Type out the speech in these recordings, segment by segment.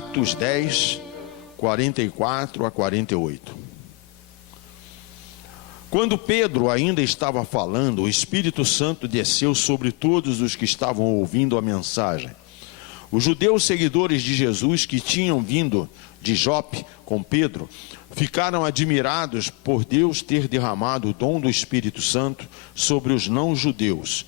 Atos 10, 44 a 48. Quando Pedro ainda estava falando, o Espírito Santo desceu sobre todos os que estavam ouvindo a mensagem. Os judeus seguidores de Jesus que tinham vindo de Jope com Pedro ficaram admirados por Deus ter derramado o dom do Espírito Santo sobre os não-judeus,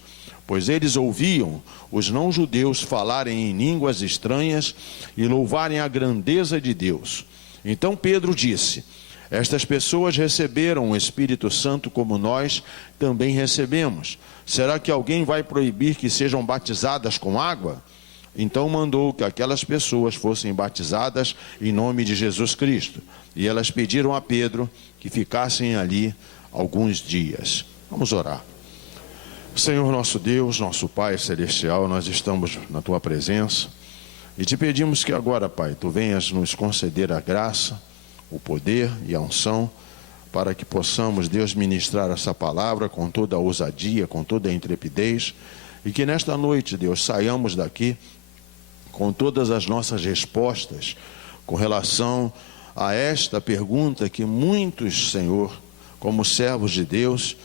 pois eles ouviam os não-judeus falarem em línguas estranhas e louvarem a grandeza de Deus. Então Pedro disse: estas pessoas receberam o Espírito Santo como nós também recebemos. Será que alguém vai proibir que sejam batizadas com água? Então mandou que aquelas pessoas fossem batizadas em nome de Jesus Cristo. E elas pediram a Pedro que ficassem ali alguns dias. Vamos orar. Senhor nosso Deus, nosso Pai Celestial, nós estamos na Tua presença e te pedimos que agora, Pai, Tu venhas nos conceder a graça, o poder e a unção, para que possamos, Deus, ministrar essa palavra com toda a ousadia, com toda a intrepidez, e que nesta noite, Deus, saiamos daqui com todas as nossas respostas com relação a esta pergunta que muitos, Senhor, como servos de Deus,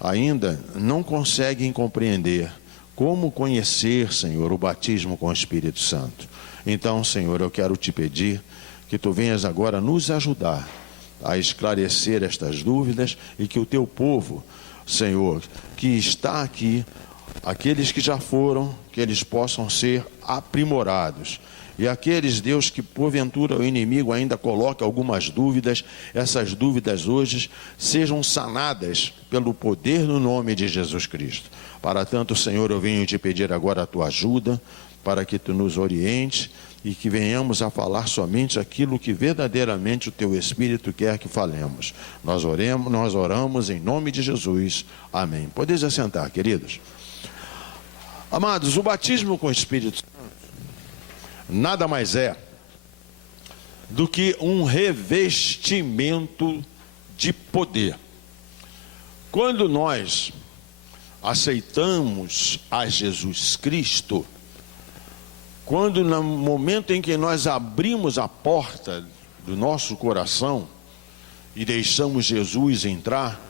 ainda não conseguem compreender: como conhecer, Senhor, o batismo com o Espírito Santo. Então, Senhor, eu quero te pedir que Tu venhas agora nos ajudar a esclarecer estas dúvidas e que o Teu povo, Senhor, que está aqui, aqueles que já foram, que eles possam ser aprimorados. E aqueles, Deus, que porventura o inimigo ainda coloca algumas dúvidas, essas dúvidas hoje sejam sanadas pelo poder no nome de Jesus Cristo. Para tanto, Senhor, eu venho te pedir agora a Tua ajuda, para que Tu nos orientes e que venhamos a falar somente aquilo que verdadeiramente o Teu Espírito quer que falemos. Nós oramos em nome de Jesus. Amém. Podeis assentar, queridos. Amados, o batismo com o Espírito Santo nada mais é do que um revestimento de poder. Quando nós aceitamos a Jesus Cristo, quando no momento em que nós abrimos a porta do nosso coração e deixamos Jesus entrar,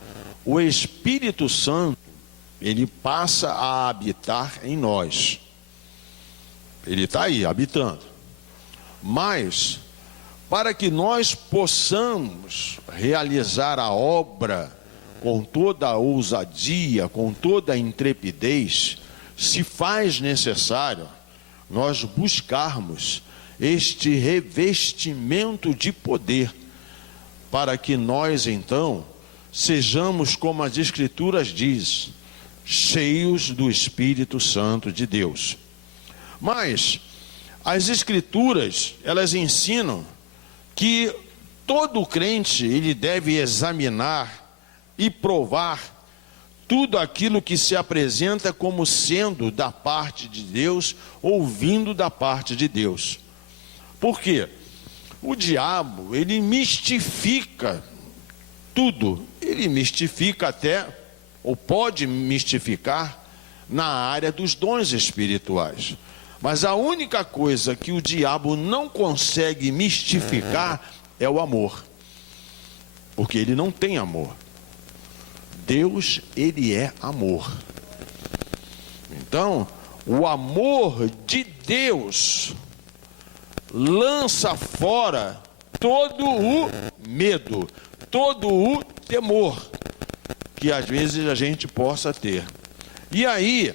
o Espírito Santo, ele passa a habitar em nós. Ele está aí, habitando. Mas, para que nós possamos realizar a obra com toda a ousadia, com toda a intrepidez, se faz necessário nós buscarmos este revestimento de poder, para que nós, então, sejamos, como as Escrituras dizem, cheios do Espírito Santo de Deus. Mas as Escrituras, elas ensinam que todo crente, ele deve examinar e provar tudo aquilo que se apresenta como sendo da parte de Deus ou vindo da parte de Deus. Por quê? O diabo, ele mistifica tudo. Ele mistifica até, ou pode mistificar, na área dos dons espirituais. Mas a única coisa que o diabo não consegue mistificar é o amor. Porque ele não tem amor. Deus, ele é amor. Então, o amor de Deus lança fora todo o medo, todo o temor que às vezes a gente possa ter. E aí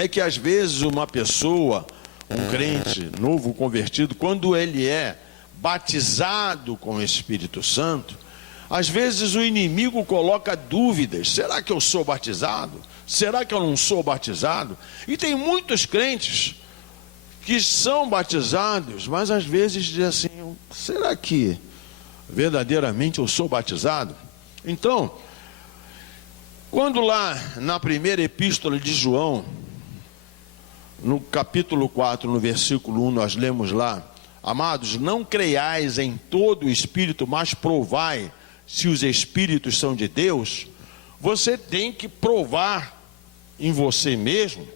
é que às vezes uma pessoa, um crente novo convertido, quando ele é batizado com o Espírito Santo, às vezes o inimigo coloca dúvidas: será que eu sou batizado? Será que eu não sou batizado? E tem muitos crentes que são batizados, mas às vezes dizem assim: será que verdadeiramente eu sou batizado? Então, quando lá na primeira epístola de João, no capítulo 4, no versículo 1, nós lemos lá: amados, não creiais em todo o espírito, mas provai se os espíritos são de Deus. Você tem que provar em você mesmo,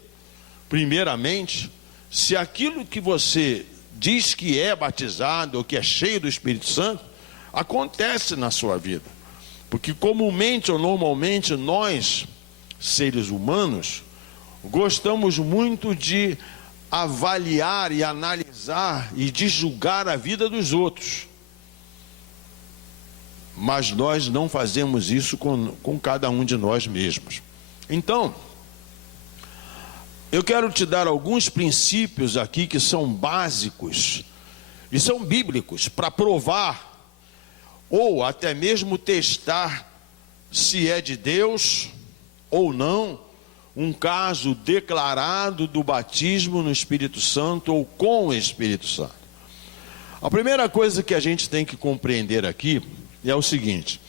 primeiramente, se aquilo que você diz que é batizado ou que é cheio do Espírito Santo, acontece na sua vida. Porque comumente ou normalmente nós, seres humanos, gostamos muito de avaliar e analisar e de julgar a vida dos outros. Mas nós não fazemos isso com cada um de nós mesmos. Então, eu quero te dar alguns princípios aqui que são básicos e são bíblicos para provar ou até mesmo testar se é de Deus ou não um caso declarado do batismo no Espírito Santo ou com o Espírito Santo. A primeira coisa que a gente tem que compreender aqui é o seguinte,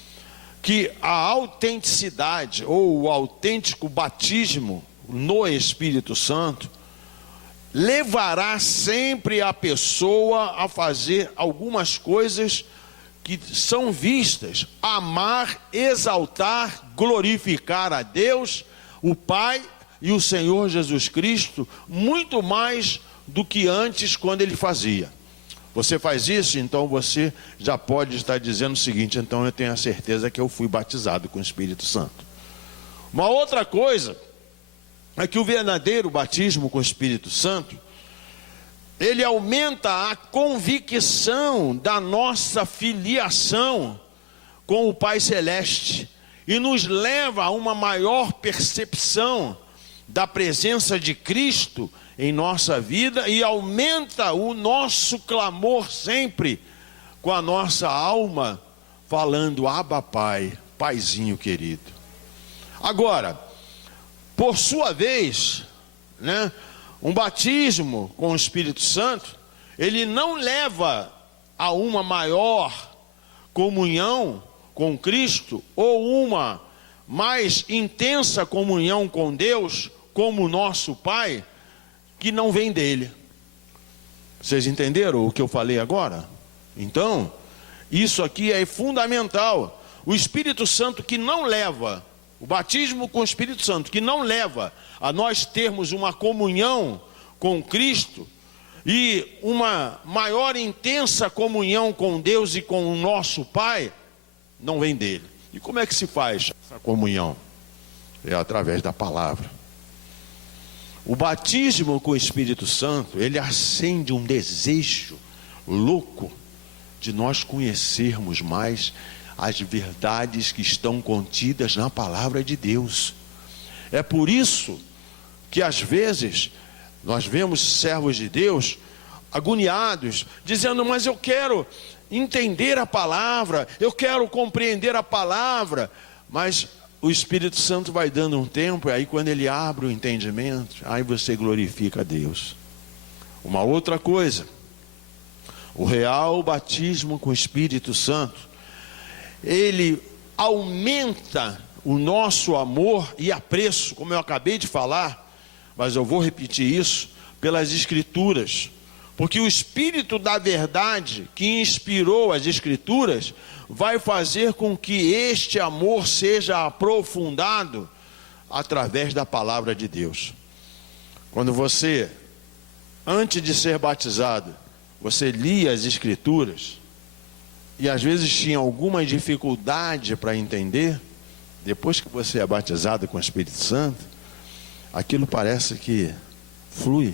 que a autenticidade ou o autêntico batismo no Espírito Santo levará sempre a pessoa a fazer algumas coisas que são vistas: amar, exaltar, glorificar a Deus, o Pai e o Senhor Jesus Cristo, muito mais do que antes quando ele fazia. Você faz isso, então você já pode estar dizendo o seguinte: então eu tenho a certeza que eu fui batizado com o Espírito Santo. Uma outra coisa é que o verdadeiro batismo com o Espírito Santo, ele aumenta a convicção da nossa filiação com o Pai Celeste e nos leva a uma maior percepção da presença de Cristo em nossa vida e aumenta o nosso clamor sempre com a nossa alma, falando: Abba Pai, Paizinho querido. Agora, por sua vez, um batismo com o Espírito Santo, ele não leva a uma maior comunhão com Cristo ou uma mais intensa comunhão com Deus, como nosso Pai, que não vem dele. Vocês entenderam o que eu falei agora? Então, isso aqui é fundamental. O Espírito Santo que não leva, o batismo com o Espírito Santo que não leva a nós termos uma comunhão com Cristo e uma maior intensa comunhão com Deus e com o nosso Pai, não vem dele. E como é que se faz essa comunhão? É através da palavra. O batismo com o Espírito Santo, ele acende um desejo louco de nós conhecermos mais as verdades que estão contidas na palavra de Deus. É por isso que às vezes nós vemos servos de Deus agoniados, dizendo: mas eu quero entender a palavra, eu quero compreender a palavra, mas o Espírito Santo vai dando um tempo, e aí quando ele abre o entendimento, aí você glorifica a Deus. Uma outra coisa, o real batismo com o Espírito Santo, ele aumenta o nosso amor e apreço, como eu acabei de falar, mas eu vou repetir isso, pelas Escrituras. Porque o Espírito da verdade que inspirou as Escrituras vai fazer com que este amor seja aprofundado através da palavra de Deus. Quando você, antes de ser batizado, você lia as Escrituras e às vezes tinha alguma dificuldade para entender, depois que você é batizado com o Espírito Santo, aquilo parece que flui.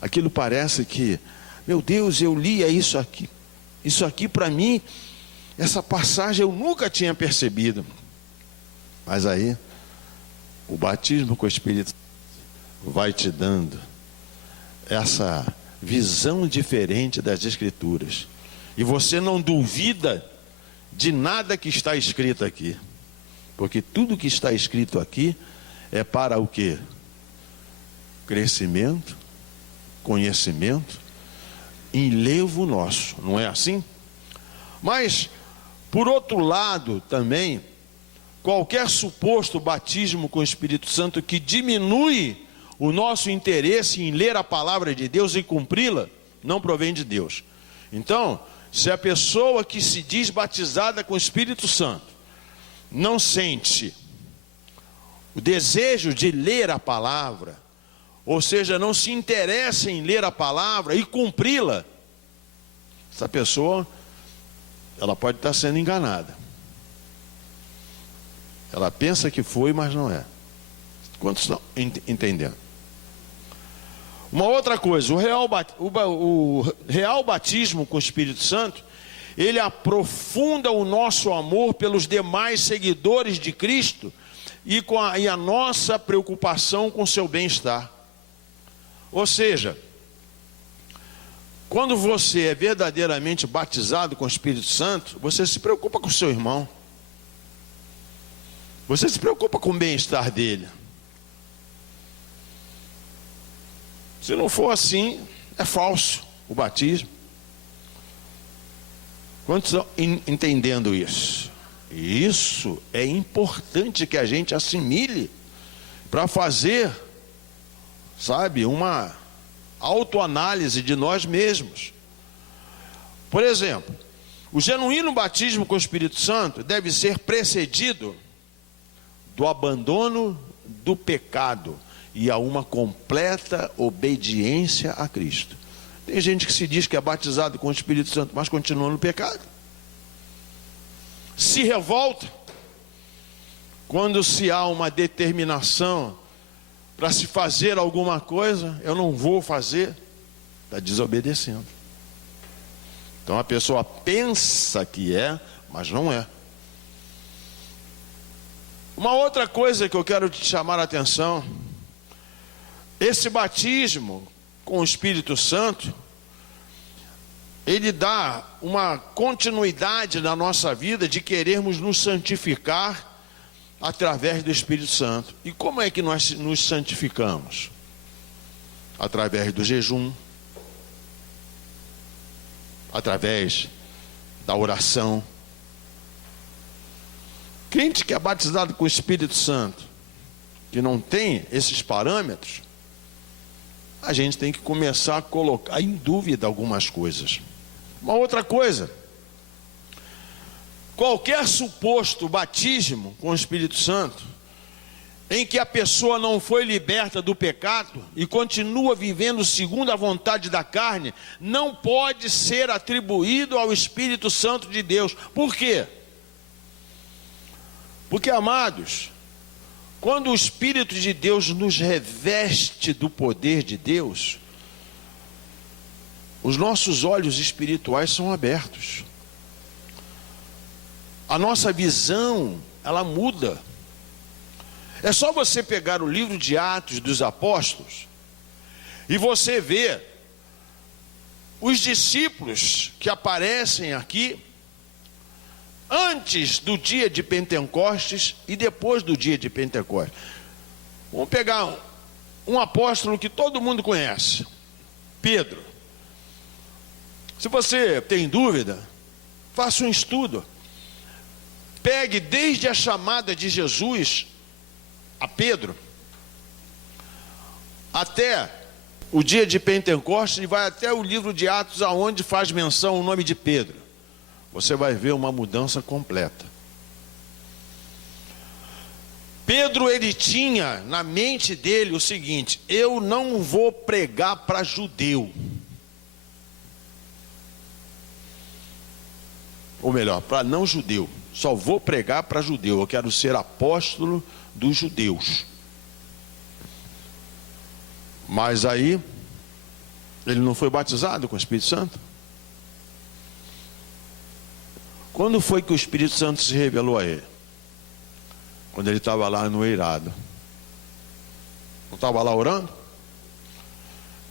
Aquilo parece que, meu Deus, eu lia isso aqui para mim, essa passagem eu nunca tinha percebido. Mas aí, o batismo com o Espírito Santo vai te dando essa visão diferente das Escrituras. E você não duvida de nada que está escrito aqui. Porque tudo que está escrito aqui é para o quê? Crescimento, conhecimento, enlevo nosso, não é assim? Mas, por outro lado também, qualquer suposto batismo com o Espírito Santo que diminui o nosso interesse em ler a palavra de Deus e cumpri-la, não provém de Deus. Então, se a pessoa que se diz batizada com o Espírito Santo não sente o desejo de ler a palavra, ou seja, não se interessa em ler a palavra e cumpri-la, essa pessoa, ela pode estar sendo enganada. Ela pensa que foi, mas não é. Quantos estão entendendo? Uma outra coisa, o real batismo com o Espírito Santo, ele aprofunda o nosso amor pelos demais seguidores de Cristo e a nossa preocupação com o seu bem-estar. Ou seja, quando você é verdadeiramente batizado com o Espírito Santo, você se preocupa com o seu irmão. Você se preocupa com o bem-estar dele. Se não for assim, é falso o batismo. Quantos estão entendendo isso? Isso é importante que a gente assimile para fazer, sabe, uma autoanálise de nós mesmos. Por exemplo, o genuíno batismo com o Espírito Santo deve ser precedido do abandono do pecado e a uma completa obediência a Cristo. Tem gente que se diz que é batizado com o Espírito Santo, mas continua no pecado. Se revolta quando se há uma determinação para se fazer alguma coisa, eu não vou fazer, está desobedecendo. Então a pessoa pensa que é, mas não é. Uma outra coisa que eu quero te chamar a atenção, esse batismo com o Espírito Santo, ele dá uma continuidade na nossa vida de querermos nos santificar através do Espírito Santo. E como é que nós nos santificamos? Através do jejum, através da oração. Crente que é batizado com o Espírito Santo, que não tem esses parâmetros, a gente tem que começar a colocar em dúvida algumas coisas. Uma outra coisa, qualquer suposto batismo com o Espírito Santo, em que a pessoa não foi liberta do pecado e continua vivendo segundo a vontade da carne, não pode ser atribuído ao Espírito Santo de Deus. Por quê? Porque, amados, quando o Espírito de Deus nos reveste do poder de Deus, os nossos olhos espirituais são abertos. A nossa visão, ela muda. É só você pegar o livro de Atos dos Apóstolos e você ver os discípulos que aparecem aqui antes do dia de Pentecostes e depois do dia de Pentecostes. Vamos pegar um apóstolo que todo mundo conhece, Pedro. Se você tem dúvida, faça um estudo. Pegue desde a chamada de Jesus a Pedro até o dia de Pentecostes e vai até o livro de Atos, aonde faz menção o nome de Pedro. Você vai ver uma mudança completa. Pedro, ele tinha na mente dele o seguinte: eu não vou pregar para judeu. Ou melhor, para não judeu. Só vou pregar para judeu. Eu quero ser apóstolo dos judeus. Mas aí, ele não foi batizado com o Espírito Santo? Quando foi que o Espírito Santo se revelou a ele? Quando ele estava lá no eirado. Não estava lá orando?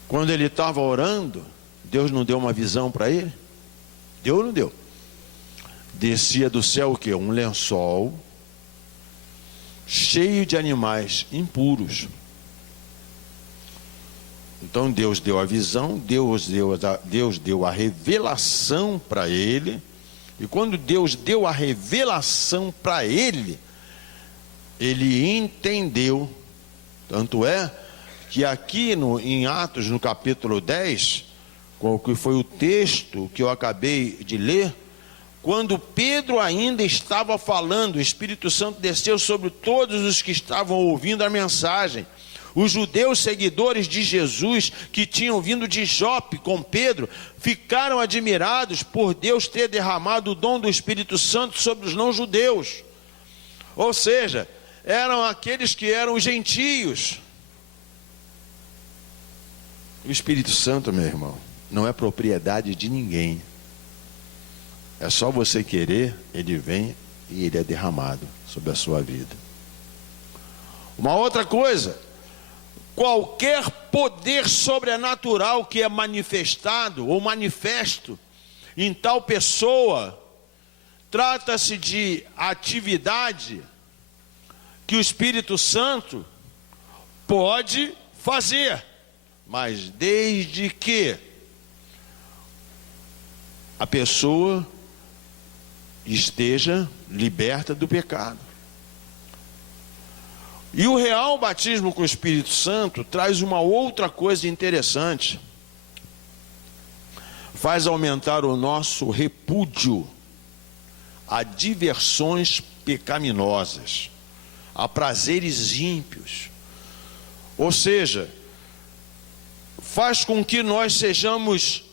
Quando ele estava orando, Deus não deu uma visão para ele? Deu ou não deu? Descia do céu o quê? Um lençol cheio de animais impuros. Então Deus deu a visão, Deus deu a revelação para ele. E quando Deus deu a revelação para ele, ele entendeu. Tanto é que aqui em Atos, no capítulo 10, que foi o texto que eu acabei de ler, quando Pedro ainda estava falando, o Espírito Santo desceu sobre todos os que estavam ouvindo a mensagem. Os judeus seguidores de Jesus, que tinham vindo de Jope com Pedro, ficaram admirados por Deus ter derramado o dom do Espírito Santo sobre os não-judeus. Ou seja, eram aqueles que eram gentios. O Espírito Santo, meu irmão, não é propriedade de ninguém. É só você querer, ele vem e ele é derramado sobre a sua vida. Uma outra coisa, qualquer poder sobrenatural que é manifestado ou manifesto em tal pessoa, trata-se de atividade que o Espírito Santo pode fazer, mas desde que a pessoa esteja liberta do pecado. E o real batismo com o Espírito Santo traz uma outra coisa interessante. Faz aumentar o nosso repúdio a diversões pecaminosas, a prazeres ímpios. Ou seja, faz com que nós sejamos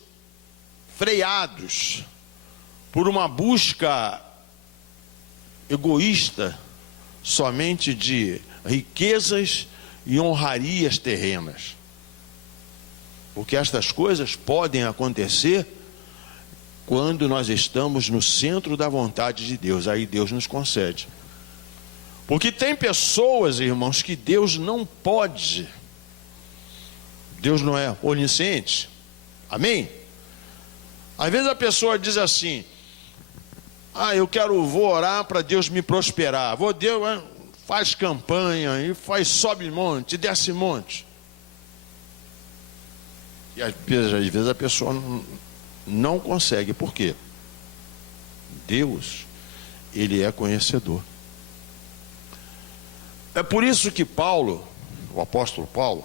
freados por uma busca egoísta somente de riquezas e honrarias terrenas. Porque estas coisas podem acontecer quando nós estamos no centro da vontade de Deus. Aí Deus nos concede. Porque tem pessoas, irmãos, que Deus não pode. Deus não é onisciente. Amém? Às vezes a pessoa diz assim: vou orar para Deus me prosperar. Deus faz campanha e sobe monte, desce monte. E às vezes a pessoa não consegue. Por quê? Deus, ele é conhecedor. É por isso que Paulo, o apóstolo Paulo,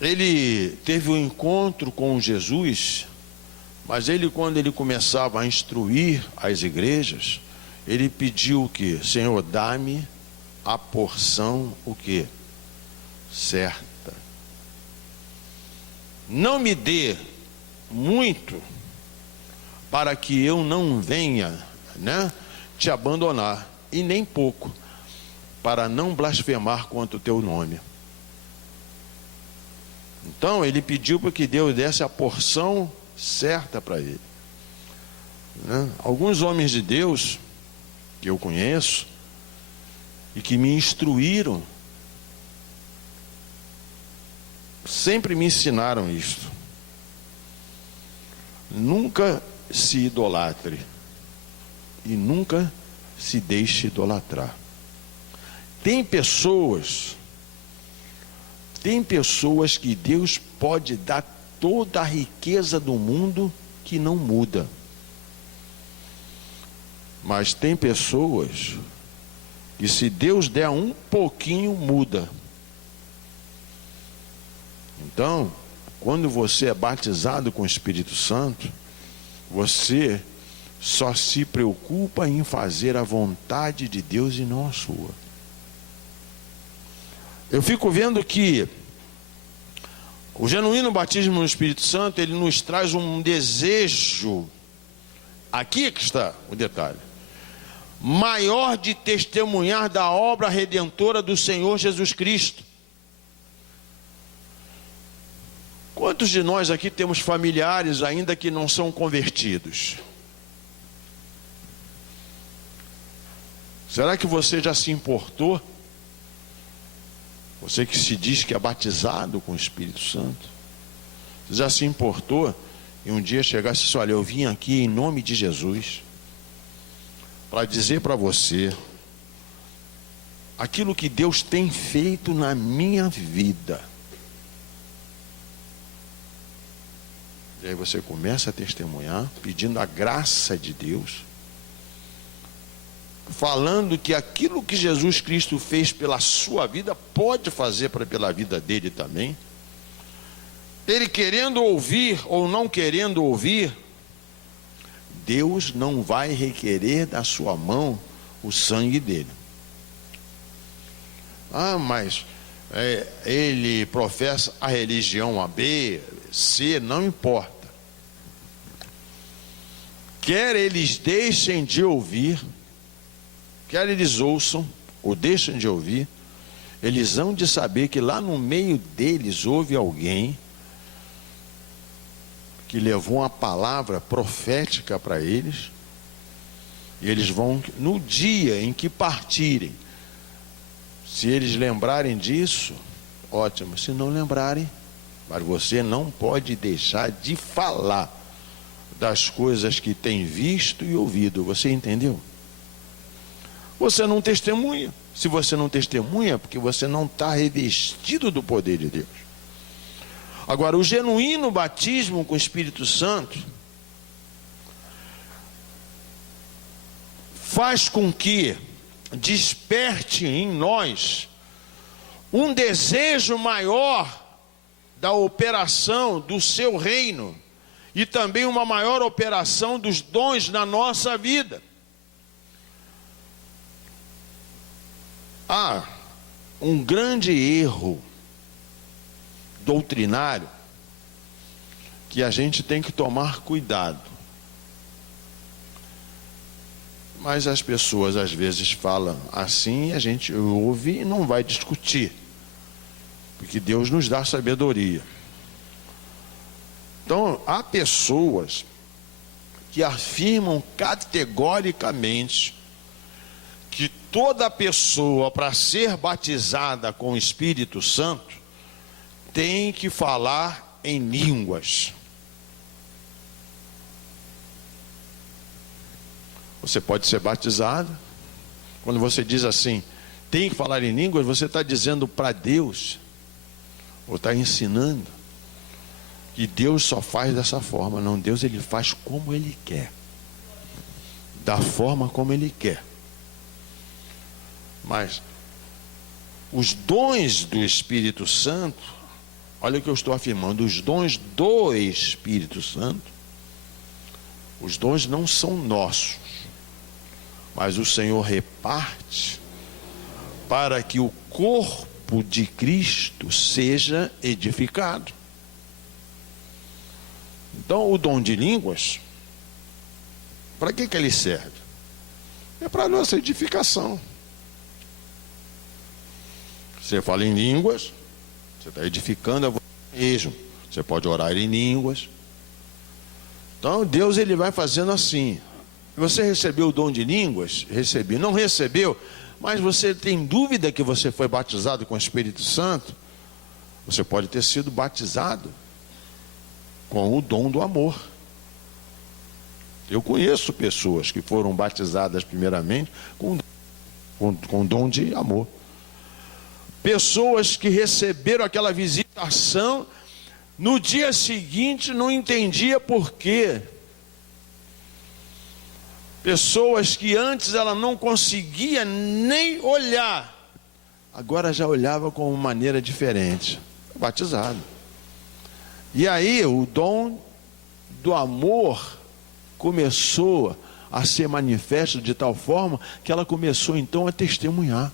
ele teve um encontro com Jesus, mas quando ele começava a instruir as igrejas, ele pediu o quê? Senhor, dá-me a porção, o quê? Certa. Não me dê muito, para que eu não venha, te abandonar, e nem pouco, para não blasfemar contra o teu nome. Então ele pediu para que Deus desse a porção certa para ele. Alguns homens de Deus que eu conheço e que me instruíram sempre me ensinaram isto: nunca se idolatre e nunca se deixe idolatrar. Tem pessoas que Deus pode dar toda a riqueza do mundo que não muda. Mas tem pessoas que, se Deus der um pouquinho, muda. Então, quando você é batizado com o Espírito Santo, você só se preocupa em fazer a vontade de Deus e não a sua. Eu fico vendo que o genuíno batismo no Espírito Santo, ele nos traz um desejo, aqui é que está o detalhe, maior de testemunhar da obra redentora do Senhor Jesus Cristo. Quantos de nós aqui temos familiares ainda que não são convertidos? Será que você já se importou? Você que se diz que é batizado com o Espírito Santo, você já se importou e um dia chegasse e disse: olha, eu vim aqui em nome de Jesus para dizer para você aquilo que Deus tem feito na minha vida. E aí você começa a testemunhar, pedindo a graça de Deus, falando que aquilo que Jesus Cristo fez pela sua vida, pode fazer pela vida dele também. Ele querendo ouvir ou não querendo ouvir, Deus não vai requerer da sua mão o sangue dele. Mas ele professa a religião A, B, C, não importa. Quer eles deixem de ouvir, quer eles ouçam ou deixem de ouvir, eles hão de saber que lá no meio deles houve alguém que levou uma palavra profética para eles, e eles vão, no dia em que partirem, se eles lembrarem disso, ótimo. Se não lembrarem, mas você não pode deixar de falar das coisas que tem visto e ouvido. Você entendeu? Você não testemunha. Se você não testemunha, é porque você não está revestido do poder de Deus. Agora, o genuíno batismo com o Espírito Santo faz com que desperte em nós um desejo maior da operação do seu reino e também uma maior operação dos dons na nossa vida. Há um grande erro doutrinário que a gente tem que tomar cuidado. Mas as pessoas às vezes falam assim, a gente ouve e não vai discutir, porque Deus nos dá sabedoria. Então, há pessoas que afirmam categoricamente que toda pessoa, para ser batizada com o Espírito Santo, tem que falar em línguas. Você pode ser batizado. Quando você diz assim, tem que falar em línguas, você está dizendo para Deus, ou está ensinando, que Deus só faz dessa forma. Não, Deus ele faz como Ele quer, da forma como Ele quer. Mas os dons do Espírito Santo, olha o que eu estou afirmando, os dons do Espírito Santo, os dons não são nossos, mas o Senhor reparte para que o corpo de Cristo seja edificado. Então, o dom de línguas, para que ele serve? É para a nossa edificação. Você fala em línguas, você está edificando a você mesmo. Você pode orar em línguas. Então, Deus ele vai fazendo assim. Você recebeu o dom de línguas? Recebi. Não recebeu, mas você tem dúvida que você foi batizado com o Espírito Santo? Você pode ter sido batizado com o dom do amor. Eu conheço pessoas que foram batizadas primeiramente com o dom de amor. Pessoas que receberam aquela visitação, no dia seguinte não entendia por quê. Pessoas que antes ela não conseguia nem olhar, agora já olhava com uma maneira diferente. Batizado. E aí o dom do amor começou a ser manifesto de tal forma que ela começou então a testemunhar.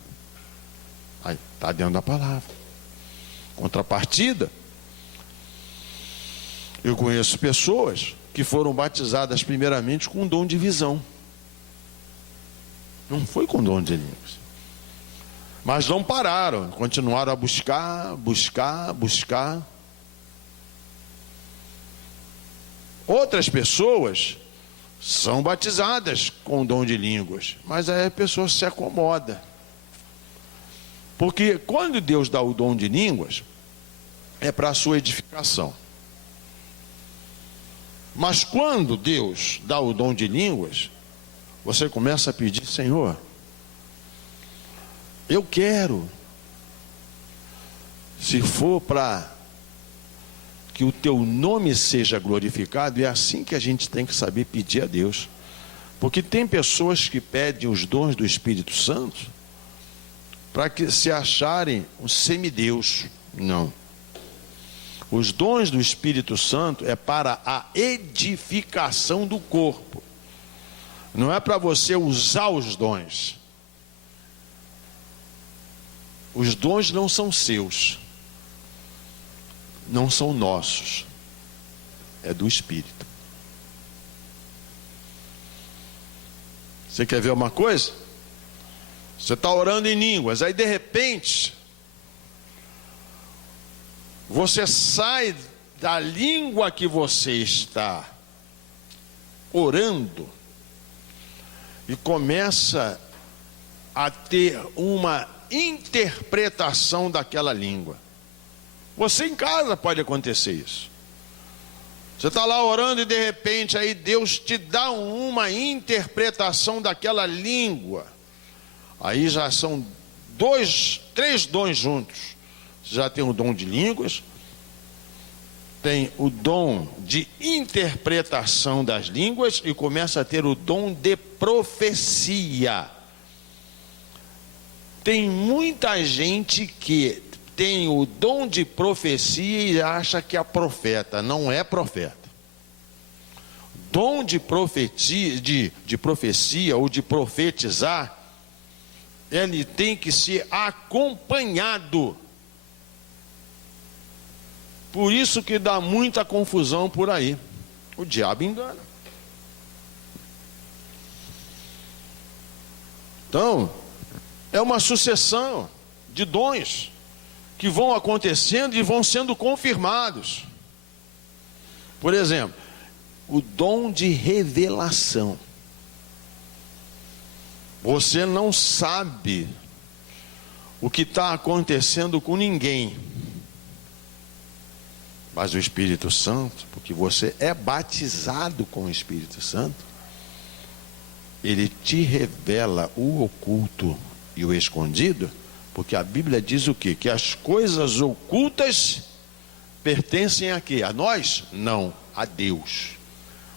Aí está dentro da palavra. Contrapartida, eu conheço pessoas que foram batizadas primeiramente com o dom de visão. Não foi com dom de línguas. Mas não pararam, continuaram a buscar. Outras pessoas são batizadas com o dom de línguas, mas aí a pessoa se acomoda. Porque quando Deus dá o dom de línguas, é para a sua edificação. Mas quando Deus dá o dom de línguas, você começa a pedir, Senhor, eu quero, se for para que o teu nome seja glorificado, é assim que a gente tem que saber pedir a Deus. Porque tem pessoas que pedem os dons do Espírito Santo para que se acharem um semideus. Não. Os dons do Espírito Santo é para a edificação do corpo. Não é para você usar os dons. Os dons não são seus, não são nossos, é do Espírito. Você quer ver uma coisa? Você está orando em línguas, aí de repente você sai da língua que você está orando e começa a ter uma interpretação daquela língua. Você em casa pode acontecer isso. Você está lá orando e de repente aí Deus te dá uma interpretação daquela língua. Aí já são 3 dons juntos. Você já tem o dom de línguas, tem o dom de interpretação das línguas e começa a ter o dom de profecia. Tem muita gente que tem o dom de profecia e acha que é profeta. Não é profeta. Dom de profecia, de profecia ou de profetizar, ele tem que ser acompanhado. Por isso que dá muita confusão por aí. O diabo engana. Então, é uma sucessão de dons que vão acontecendo e vão sendo confirmados. Por exemplo, o dom de revelação. Você não sabe o que está acontecendo com ninguém, mas o Espírito Santo, porque você é batizado com o Espírito Santo, ele te revela o oculto e o escondido. Porque a Bíblia diz o quê? Que as coisas ocultas pertencem a quê? A nós? Não, a Deus.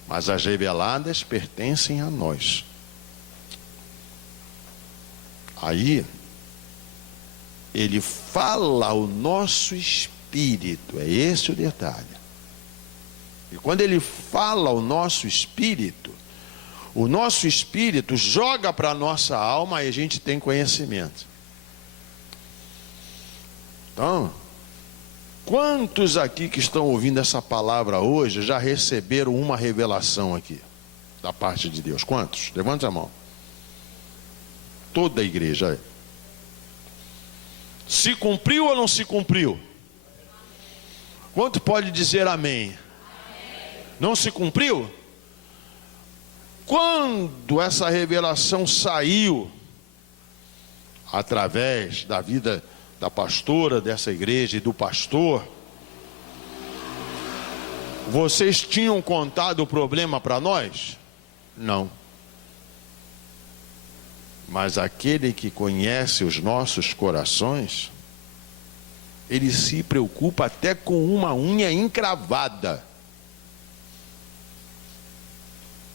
Mas as reveladas pertencem a nós. Aí, ele fala ao nosso espírito, é esse o detalhe. E quando ele fala ao nosso espírito, o nosso espírito joga para a nossa alma e a gente tem conhecimento. Então, quantos aqui que estão ouvindo essa palavra hoje já receberam uma revelação aqui da parte de Deus? Quantos? Levante a mão. Toda a igreja. Se cumpriu ou não se cumpriu? Quanto pode dizer amém? Não se cumpriu? Quando essa revelação saiu através da vida da pastora dessa igreja e do pastor, vocês tinham contado o problema para nós? Não. Mas aquele que conhece os nossos corações, ele se preocupa até com uma unha encravada.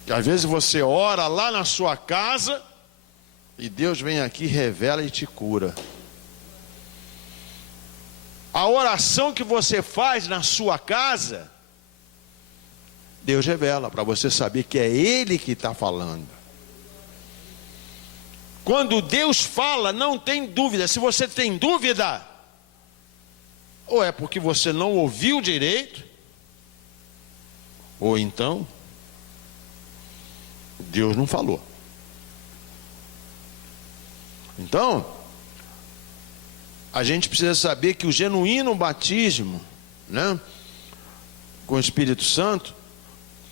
Que às vezes você ora lá na sua casa e Deus vem aqui, revela e te cura. A oração que você faz na sua casa, Deus revela para você saber que é Ele que está falando. Quando Deus fala, não tem dúvida. Se você tem dúvida, ou é porque você não ouviu direito, ou então Deus não falou. Então, a gente precisa saber que o genuíno batismo, né, com o Espírito Santo,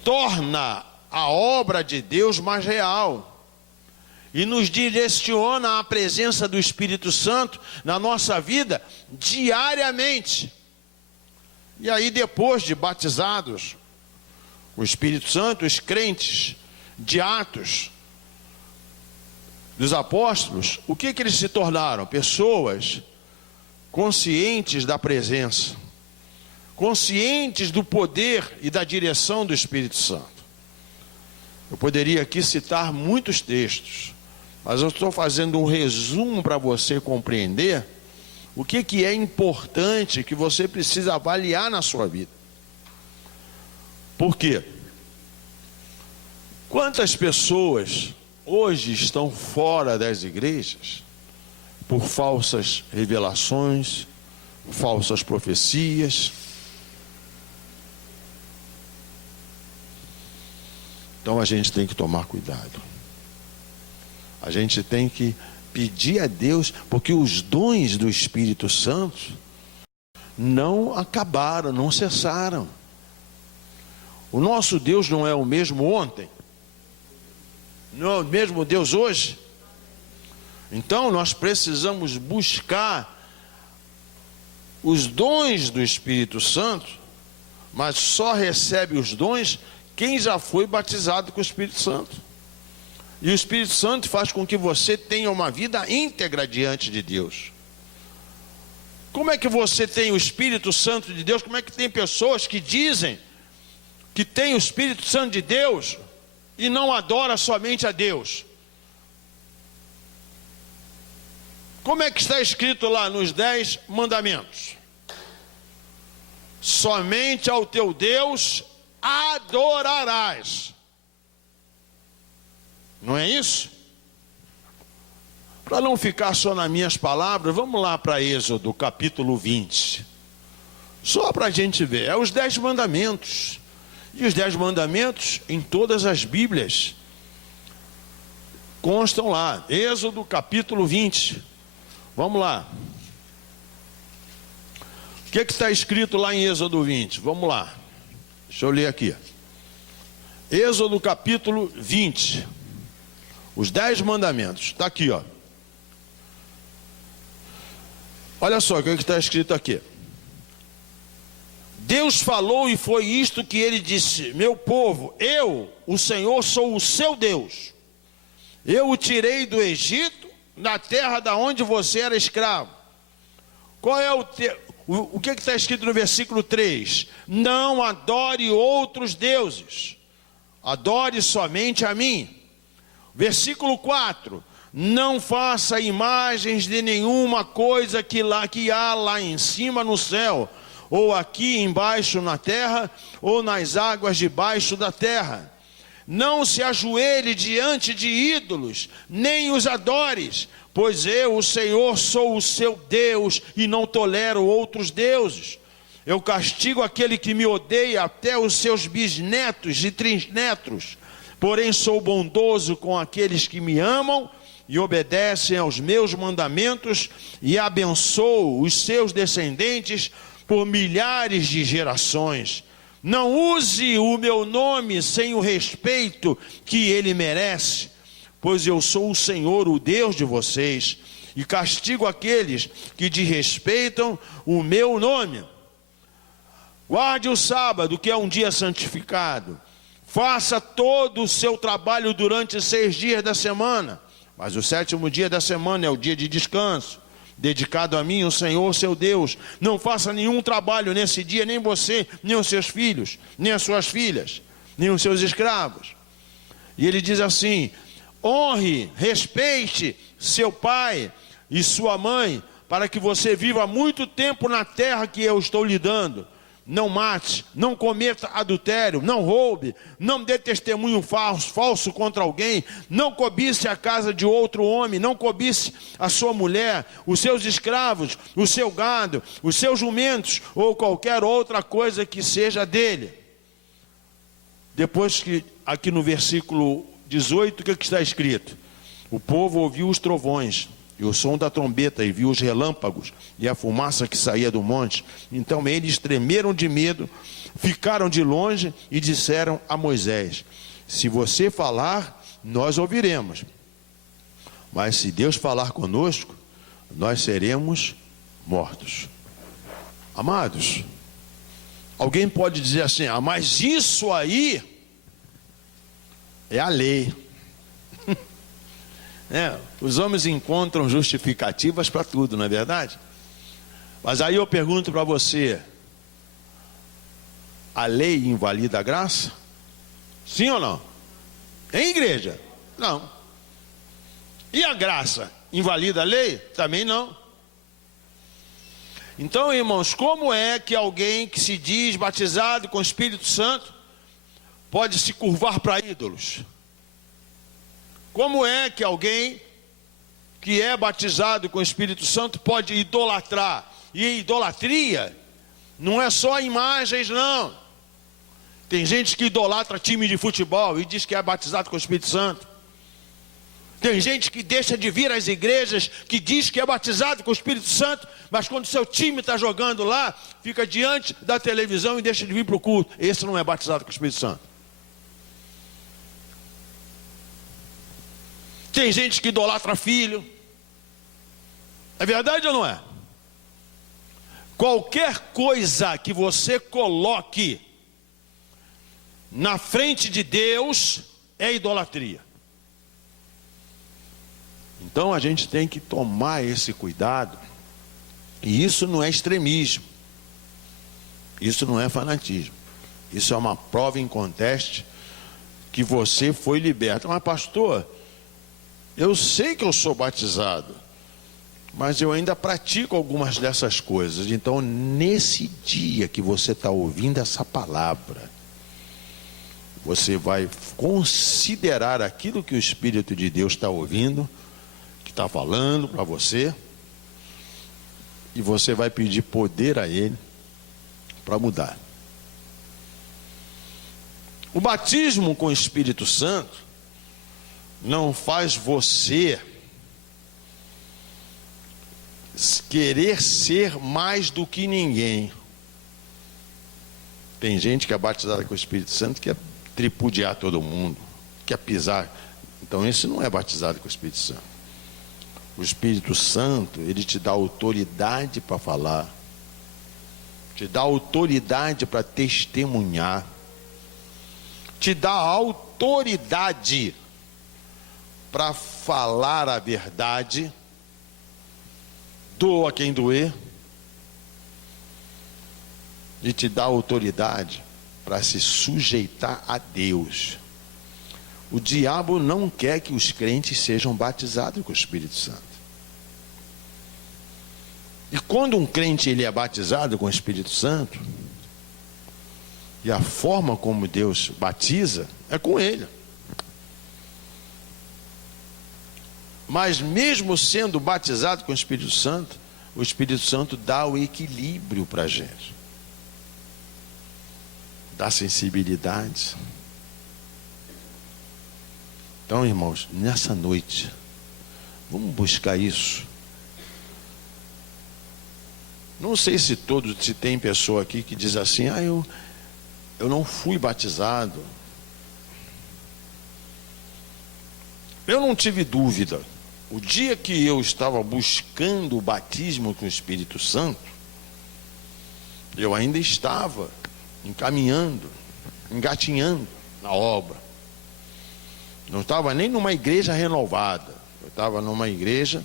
torna a obra de Deus mais real e nos direciona à presença do Espírito Santo na nossa vida diariamente. E aí, depois de batizados o Espírito Santo, os crentes de Atos dos Apóstolos, o que eles se tornaram? Pessoas conscientes da presença, conscientes do poder e da direção do Espírito Santo. Eu poderia aqui citar muitos textos, mas eu estou fazendo um resumo para você compreender o que é importante que você precisa avaliar na sua vida. Por quê? Quantas pessoas hoje estão fora das igrejas por falsas revelações, falsas profecias. Então a gente tem que tomar cuidado. A gente tem que pedir a Deus, porque os dons do Espírito Santo não acabaram, não cessaram. O nosso Deus não é o mesmo ontem, não é o mesmo Deus hoje. Então nós precisamos buscar os dons do Espírito Santo, mas só recebe os dons quem já foi batizado com o Espírito Santo. E o Espírito Santo faz com que você tenha uma vida íntegra diante de Deus. Como é que você tem o Espírito Santo de Deus? Como é que tem pessoas que dizem que tem o Espírito Santo de Deus e não adora somente a Deus? Como é que está escrito lá nos 10 mandamentos? Somente ao teu Deus adorarás. Não é isso? Para não ficar só nas minhas palavras, vamos lá para Êxodo, capítulo 20. Só para a gente ver, é os 10 mandamentos. E os 10 mandamentos, em todas as Bíblias, constam lá. Êxodo, capítulo 20. Vamos lá. O que está escrito lá em Êxodo 20? Vamos lá. Deixa eu ler aqui. Êxodo, capítulo 20. Os 10 mandamentos. Está aqui, ó. Olha só o que está escrito aqui. Deus falou e foi isto que ele disse: meu povo, eu, o Senhor, sou o seu Deus. Eu o tirei do Egito, da terra da onde você era escravo. Qual é o que está escrito no versículo 3? Não adore outros deuses, adore somente a mim. Versículo 4: não faça imagens de nenhuma coisa que há lá em cima no céu, ou aqui embaixo na terra, ou nas águas debaixo da terra. Não se ajoelhe diante de ídolos, nem os adores, pois eu, o Senhor, sou o seu Deus e não tolero outros deuses. Eu castigo aquele que me odeia até os seus bisnetos e trisnetos, porém sou bondoso com aqueles que me amam e obedecem aos meus mandamentos, e abençoo os seus descendentes por milhares de gerações. Não use o meu nome sem o respeito que ele merece, pois eu sou o Senhor, o Deus de vocês, e castigo aqueles que desrespeitam o meu nome. Guarde o sábado, que é um dia santificado. Faça todo o seu trabalho durante 6 dias da semana, mas o 7º dia da semana é o dia de descanso, dedicado a mim, o Senhor, seu Deus. Não faça nenhum trabalho nesse dia, nem você, nem os seus filhos, nem as suas filhas, nem os seus escravos. E ele diz assim: honre, respeite seu pai e sua mãe, para que você viva muito tempo na terra que eu estou lhe dando. Não mate, não cometa adultério, não roube, não dê testemunho falso contra alguém, não cobice a casa de outro homem, não cobice a sua mulher, os seus escravos, o seu gado, os seus jumentos ou qualquer outra coisa que seja dele. Depois que aqui no versículo 18, o que está escrito? O povo ouviu os trovões e o som da trombeta, e viu os relâmpagos e a fumaça que saía do monte. Então eles tremeram de medo, ficaram de longe e disseram a Moisés: se você falar, nós ouviremos, mas se Deus falar conosco, nós seremos mortos. Amados, alguém pode dizer assim: mas isso aí é a lei. Os homens encontram justificativas para tudo, não é verdade? Mas aí eu pergunto para você: a lei invalida a graça? Sim ou não? Em igreja? Não. E a graça invalida a lei? Também não. Então, irmãos, como é que alguém que se diz batizado com o Espírito Santo pode se curvar para ídolos? Como é que alguém que é batizado com o Espírito Santo pode idolatrar. E idolatria não é só imagens, não. Tem gente que idolatra time de futebol e diz que é batizado com o Espírito Santo. Tem gente que deixa de vir às igrejas, que diz que é batizado com o Espírito Santo, mas quando seu time está jogando lá, fica diante da televisão e deixa de vir para o culto. Esse não é batizado com o Espírito Santo. Tem gente que idolatra filho. É verdade ou não é? Qualquer coisa que você coloque na frente de Deus é idolatria. Então a gente tem que tomar esse cuidado. E isso não é extremismo. Isso não é fanatismo. Isso é uma prova em conteste que você foi liberto. Mas pastor, eu sei que eu sou batizado, mas eu ainda pratico algumas dessas coisas. Então nesse dia que você está ouvindo essa palavra, você vai considerar aquilo que o Espírito de Deus está ouvindo, que está falando para você, e você vai pedir poder a Ele para mudar. O batismo com o Espírito Santo não faz você querer ser mais do que ninguém. Tem gente que é batizada com o Espírito Santo que quer tripudiar todo mundo, quer pisar. Então esse não é batizado com o Espírito Santo. O Espírito Santo, ele te dá autoridade para falar, te dá autoridade para testemunhar, te dá autoridade para falar a verdade, doa quem doer, e te dá autoridade para se sujeitar a Deus. O diabo não quer que os crentes sejam batizados com o Espírito Santo. E quando um crente ele é batizado com o Espírito Santo, e a forma como Deus batiza é com ele. Mas mesmo sendo batizado com o Espírito Santo dá o equilíbrio para a gente. Dá sensibilidade. Então, irmãos, nessa noite, vamos buscar isso. Não sei se tem pessoa aqui que diz assim, eu não fui batizado. Eu não tive dúvida. O dia que eu estava buscando o batismo com o Espírito Santo, eu ainda estava encaminhando, engatinhando na obra. Não estava nem numa igreja renovada, eu estava numa igreja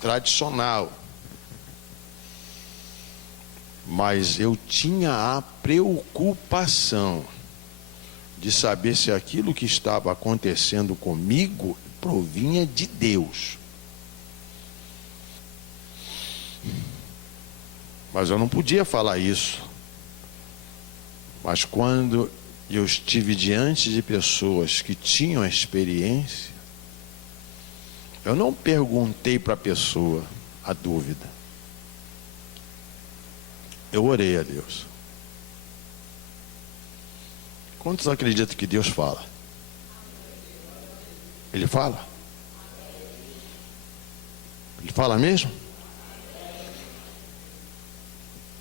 tradicional. Mas eu tinha a preocupação de saber se aquilo que estava acontecendo comigo provinha de Deus. Mas eu não podia falar isso. Mas quando eu estive diante de pessoas que tinham experiência, eu não perguntei para a pessoa a dúvida. Eu orei a Deus. Quantos acreditam que Deus fala? Ele fala? Ele fala mesmo?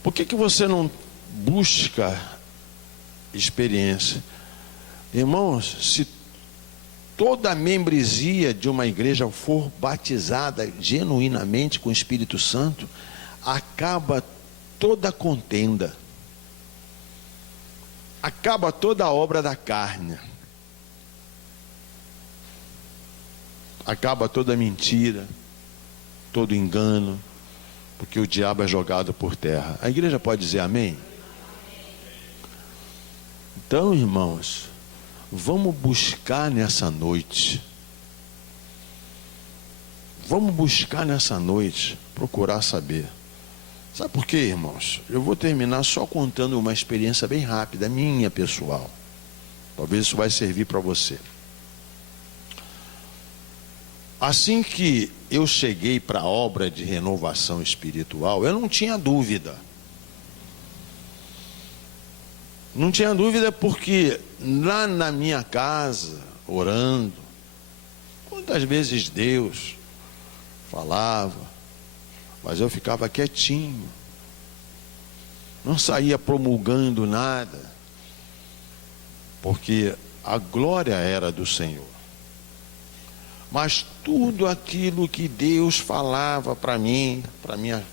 Por que você não busca experiência? Irmãos, se toda a membresia de uma igreja for batizada genuinamente com o Espírito Santo, acaba toda contenda, acaba toda a obra da carne, acaba toda mentira, todo engano, porque o diabo é jogado por terra. A igreja pode dizer amém? Então, irmãos, vamos buscar nessa noite, procurar saber. Sabe por quê, irmãos? Eu vou terminar só contando uma experiência bem rápida, minha pessoal. Talvez isso vai servir para você. Assim que eu cheguei para a obra de renovação espiritual, eu não tinha dúvida. Não tinha dúvida porque lá na minha casa, orando, quantas vezes Deus falava, mas eu ficava quietinho, não saía promulgando nada, porque a glória era do Senhor. Mas tudo aquilo que Deus falava para mim, para minha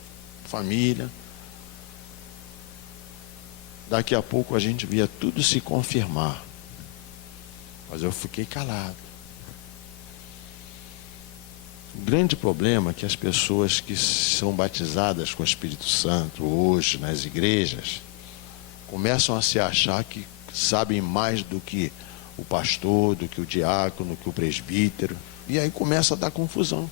família, daqui a pouco a gente via tudo se confirmar. Mas eu fiquei calado. O grande problema é que as pessoas que são batizadas com o Espírito Santo hoje nas igrejas começam a se achar que sabem mais do que o pastor, do que o diácono, do que o presbítero, e aí começa a dar confusão.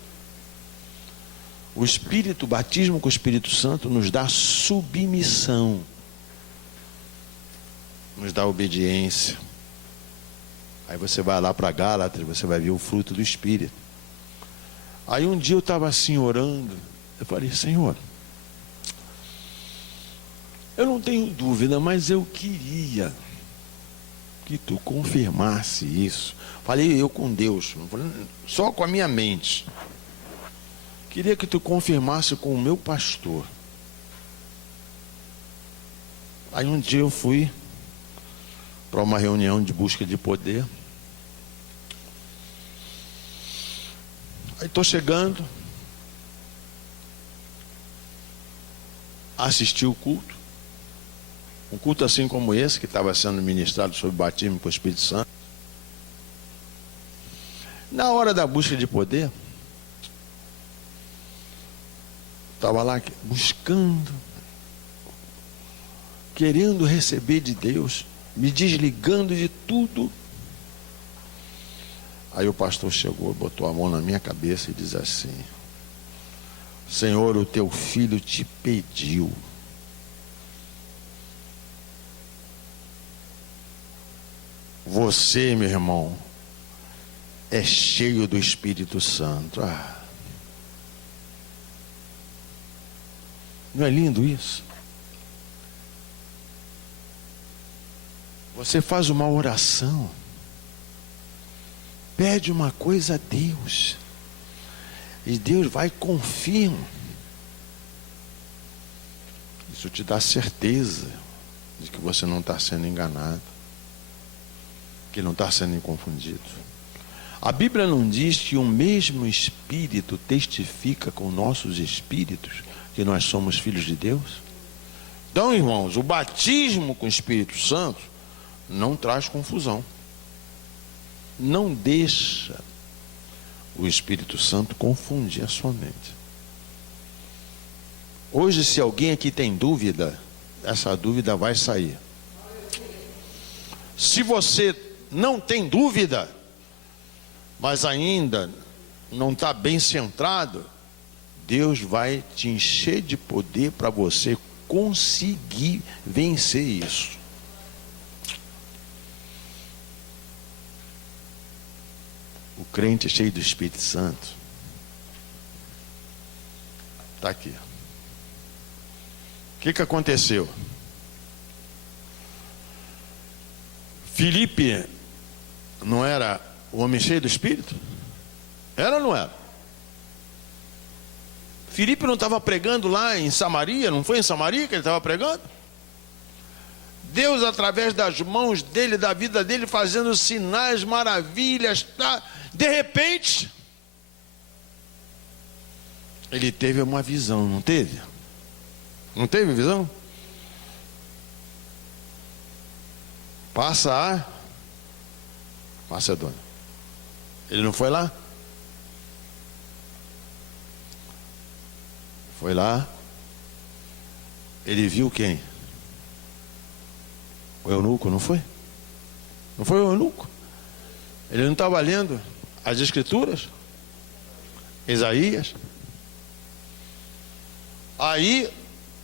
O batismo com o Espírito Santo nos dá submissão, nos dá obediência. Aí você vai lá para Gálatas, você vai ver o fruto do Espírito. Aí um dia eu estava assim orando, eu falei: Senhor, eu não tenho dúvida, mas eu queria que tu confirmasse isso. Falei eu com Deus, só com a minha mente. Queria que tu confirmasse com o meu pastor. Aí um dia eu fui para uma reunião de busca de poder. Aí estou chegando, assisti o culto. Um culto assim como esse, que estava sendo ministrado sobre batismo com o Espírito Santo. Na hora da busca de poder, estava lá buscando, querendo receber de Deus, me desligando de tudo. Aí o pastor chegou, botou a mão na minha cabeça e diz assim: Senhor, o teu filho te pediu. Você, meu irmão, é cheio do Espírito Santo. Não é lindo isso? Você faz uma oração, pede uma coisa a Deus, e Deus vai e confirma. Isso te dá certeza de que você não está sendo enganado, que não está sendo confundido. A Bíblia não diz que o mesmo Espírito testifica com nossos espíritos que nós somos filhos de Deus? Então, irmãos, o batismo com o Espírito Santo não traz confusão. Não deixa o Espírito Santo confundir a sua mente. Hoje, se alguém aqui tem dúvida, essa dúvida vai sair. Se você não tem dúvida, mas ainda não está bem centrado, Deus vai te encher de poder para você conseguir vencer isso. O crente cheio do Espírito Santo está aqui. O que aconteceu? Filipe não era o homem cheio do Espírito? Era ou não era? Filipe não estava pregando lá em Samaria? Não foi em Samaria que ele estava pregando? Deus, através das mãos dele, da vida dele, fazendo sinais, maravilhas, tá? De repente, ele teve uma visão, não teve? Não teve visão? Passa a Macedônia. Ele não foi lá? Foi lá. Ele viu quem? O eunuco, não foi? Não foi o eunuco? Ele não estava lendo as escrituras? Isaías? Aí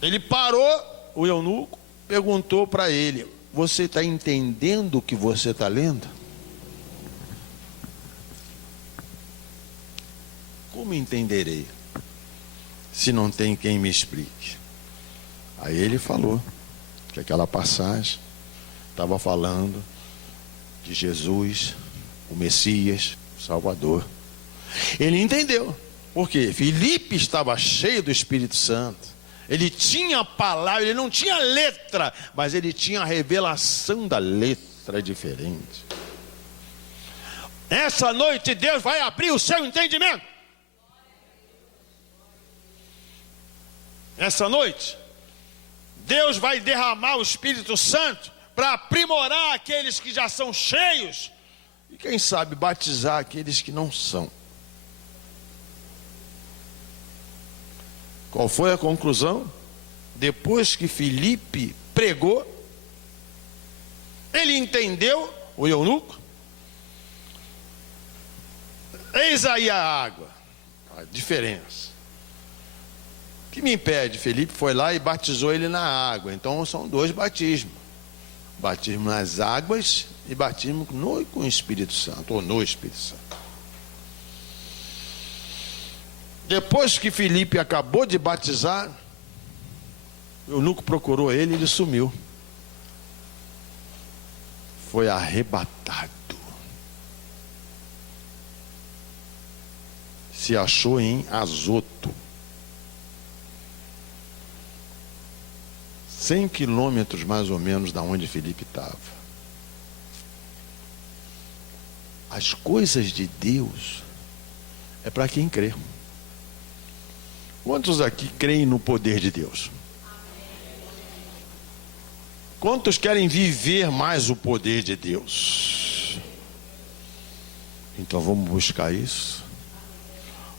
ele parou, o eunuco perguntou para ele: você está entendendo o que você está lendo? como entenderei, se não tem quem me explique? Aí ele falou que aquela passagem estava falando de Jesus, o Messias, o Salvador. Ele entendeu, porque Filipe estava cheio do Espírito Santo. Ele tinha a palavra, ele não tinha letra, mas ele tinha a revelação da letra diferente. Essa noite Deus vai abrir o seu entendimento. Essa noite Deus vai derramar o Espírito Santo para aprimorar aqueles que já são cheios e quem sabe batizar aqueles que não são. Qual foi a conclusão? Depois que Filipe pregou, ele entendeu, o eunuco. Eis aí a água, a diferença. O que me impede? Filipe foi lá e batizou ele na água. Então são dois batismos: batismo nas águas e batismo com o Espírito Santo, ou no Espírito Santo. Depois que Filipe acabou de batizar, o eunuco procurou ele e ele sumiu. Foi arrebatado. Se achou em Azoto, 100 quilômetros mais ou menos da onde Filipe estava. As coisas de Deus é para quem crê. Quantos aqui creem no poder de Deus? Quantos querem viver mais o poder de Deus? Então vamos buscar isso.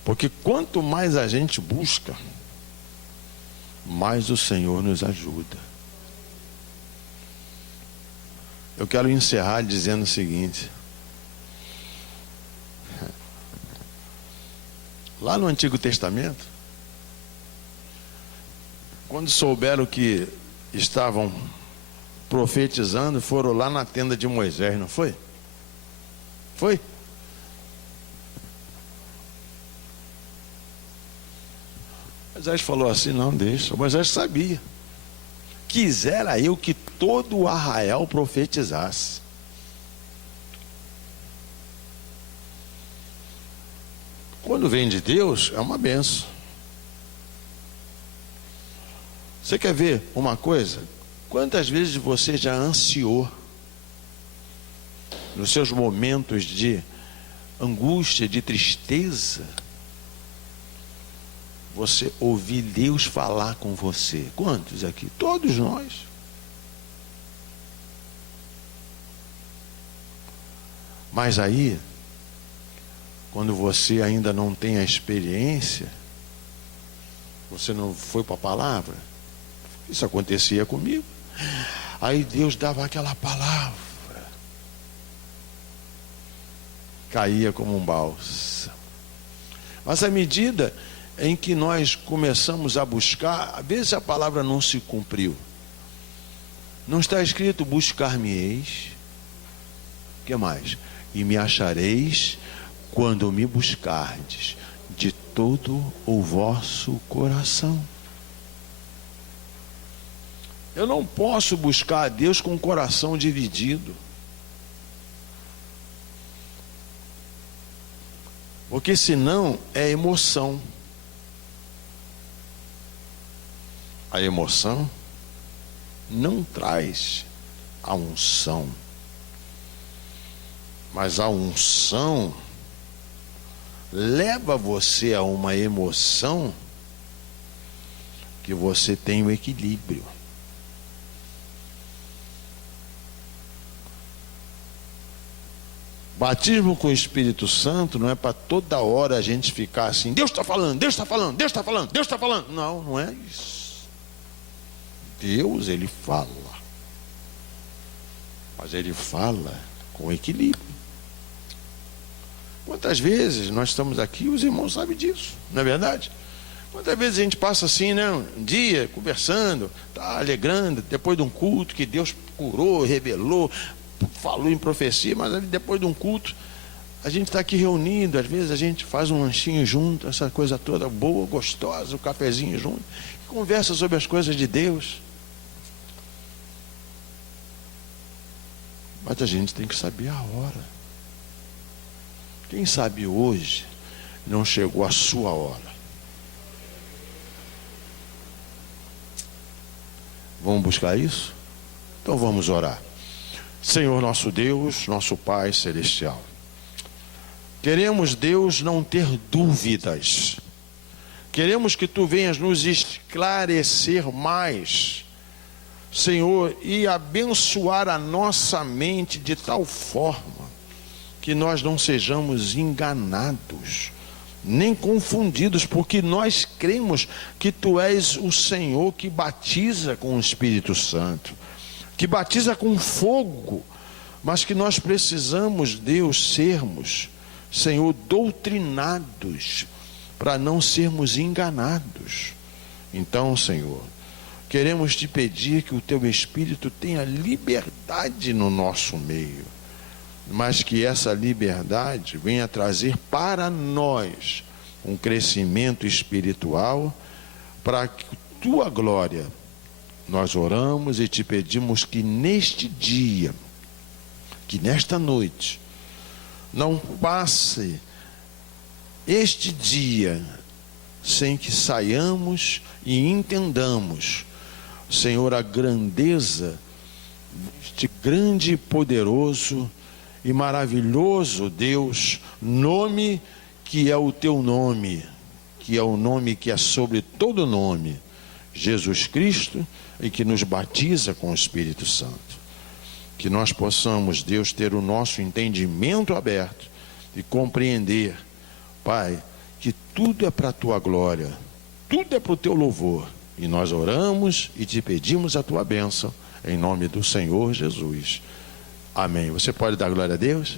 Porque quanto mais a gente busca, mais o Senhor nos ajuda. Eu quero encerrar dizendo o seguinte: lá no Antigo Testamento, quando souberam que estavam profetizando, foram lá na tenda de Moisés, não foi? Foi? Moisés falou assim: não, deixa. Moisés sabia. Quisera eu que todo o arraial profetizasse. Quando vem de Deus, é uma benção. Você quer ver uma coisa? Quantas vezes você já ansiou, nos seus momentos de angústia, de tristeza, você ouvir Deus falar com você? Quantos aqui? Todos nós. Mas aí, quando você ainda não tem a experiência, você não foi para a palavra. Isso acontecia comigo. Aí Deus dava aquela palavra, caía como um bálsamo. Mas à medida em que nós começamos a buscar, às vezes a palavra não se cumpriu. Não está escrito: buscar-me-eis. O que mais? E me achareis quando me buscardes de todo o vosso coração. Eu não posso buscar a Deus com o coração dividido. Porque senão é emoção. A emoção não traz a unção. Mas a unção leva você a uma emoção que você tem o equilíbrio. Batismo com o Espírito Santo não é para toda hora a gente ficar assim: Deus está falando, Deus está falando, Deus está falando, Deus está falando. Não, não é isso. Deus, Ele fala. Mas Ele fala com equilíbrio. Quantas vezes nós estamos aqui, os irmãos sabem disso, não é verdade? Quantas vezes a gente passa assim, né, um dia, conversando, tá alegrando, depois de um culto que Deus curou, revelou, falou em profecia, mas depois de um culto, A gente está aqui reunido, às vezes a gente faz um lanchinho junto, essa coisa toda boa, gostosa, o cafezinho junto, e conversa sobre as coisas de Deus. Mas a gente tem que saber a hora. Quem sabe hoje não chegou a sua hora? Vamos buscar isso? Então vamos orar. Senhor nosso Deus, nosso Pai Celestial, queremos, Deus, não ter dúvidas. Queremos que Tu venhas nos esclarecer mais, Senhor, e abençoar a nossa mente de tal forma que nós não sejamos enganados, nem confundidos, porque nós cremos que Tu és o Senhor que batiza com o Espírito Santo, que batiza com fogo, mas que nós precisamos, Deus, sermos, Senhor, doutrinados, para não sermos enganados. Então, Senhor, queremos Te pedir que o Teu Espírito tenha liberdade no nosso meio, mas que essa liberdade venha trazer para nós um crescimento espiritual, para que Tua glória. Nós oramos e Te pedimos que neste dia, que nesta noite, não passe este dia sem que saiamos e entendamos, Senhor, a grandeza deste grande e poderoso e maravilhoso Deus, nome que é o Teu nome, que é o nome que é sobre todo nome, Jesus Cristo, e que nos batiza com o Espírito Santo. Que nós possamos, Deus, ter o nosso entendimento aberto e compreender, Pai, que tudo é para a Tua glória, tudo é para o Teu louvor. E nós oramos e Te pedimos a Tua bênção, em nome do Senhor Jesus. Amém. Você pode dar glória a Deus?